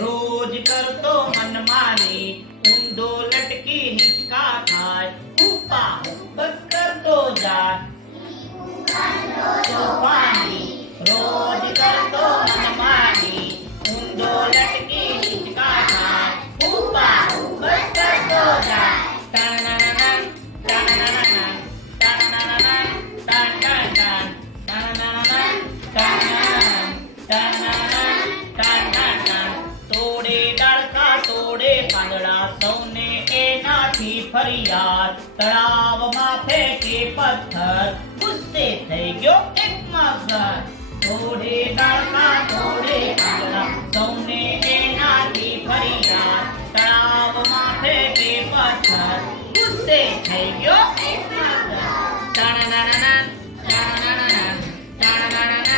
रो એનાથી ફરિયાદ તળાવમાં ફેંકે પથ્થર ગુસ્સે થઈ ગયો એક મગર થોડે દાળકા થોડે કાળા સૌને એનાથી ફરિયાદ તળાવમાં ફેંકે પથ્થર ગુસ્સે થઈ ગયો એક મગર ટાણાણાણાણા, ટાણાણાણાણા, ટાણાણાણાણા,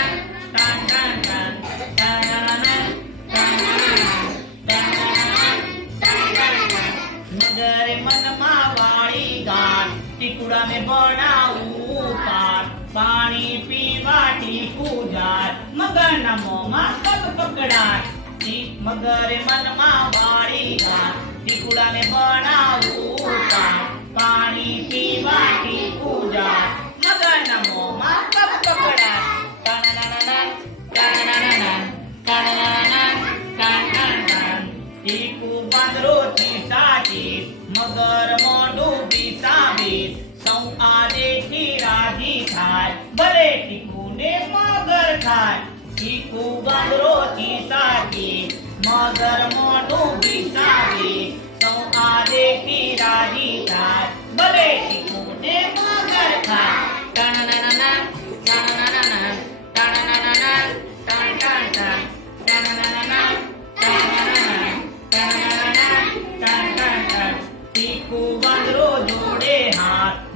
ટીકુડાને બનાવું પાટ, પાણી પીવા ટીપુ જાત, મગરના મોંમાં પગ પકડાય. ટી- મગરે મનમાં વાળી ગાંઠ, ટીકુડાને બનાવું પાટ, પાણી પીવા ટીપુ જાત, મગરના મોંમાં પગ પકડાય. ટાણાણાણાણા, ટાણાણાણાણા, ટાણાણાણાણા, ટાણાણાણાણા. ટીપુ પાંદડો ચીસાચી, મગર મોઢું પીસાવીસ. आदेशी राजी खाय बरे टिकूने मगर खाय. टिकू गांगरोची सा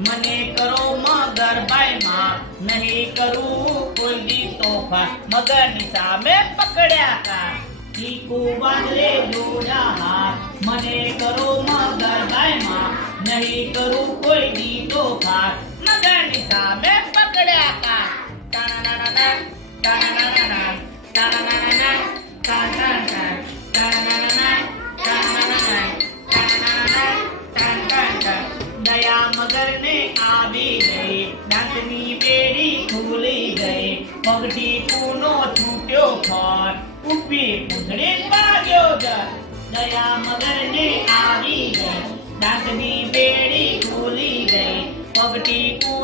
મને કરો મગર બાયમાં નહીં કરું કોઈ દી તોફા મગરની સામે પકડ્યા કા ટીકુ બાંધલે જોડા હાથ. મને કરો મગર બાયમાં નહીં કરું કોઈ દી તોફા મગરની સામે પકડ્યા કા ટાણાણાણાણા, આવી ગઈ. દાંતની પેઢી ખુલી ગઈ. પગથી પૂનો છૂટ્યો ખોટ ઊભી પૂંછડી પાગ્યો જર દયા મગરને આવી ગઈ. દાંતની પેઢી ખુલી ગઈ. પગથી પૂનો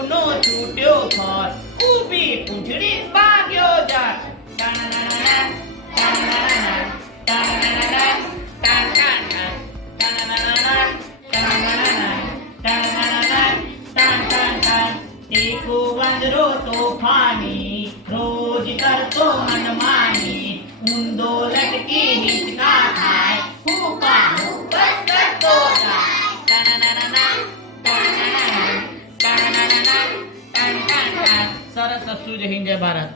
ટાણ. ટીપુ વાંદરો તોફાની રોજ કરતો મનમાની ઊંધો લટકી હિંચકા ખાય હુકા હુકસ કરતો જાય ટાણાણાણાણા, ટાણાણાણાણા, ટાણાણાણાણા, ટાણ ટાણ ટાણ. સરસ હસવું છે હિન્દ જય ભારત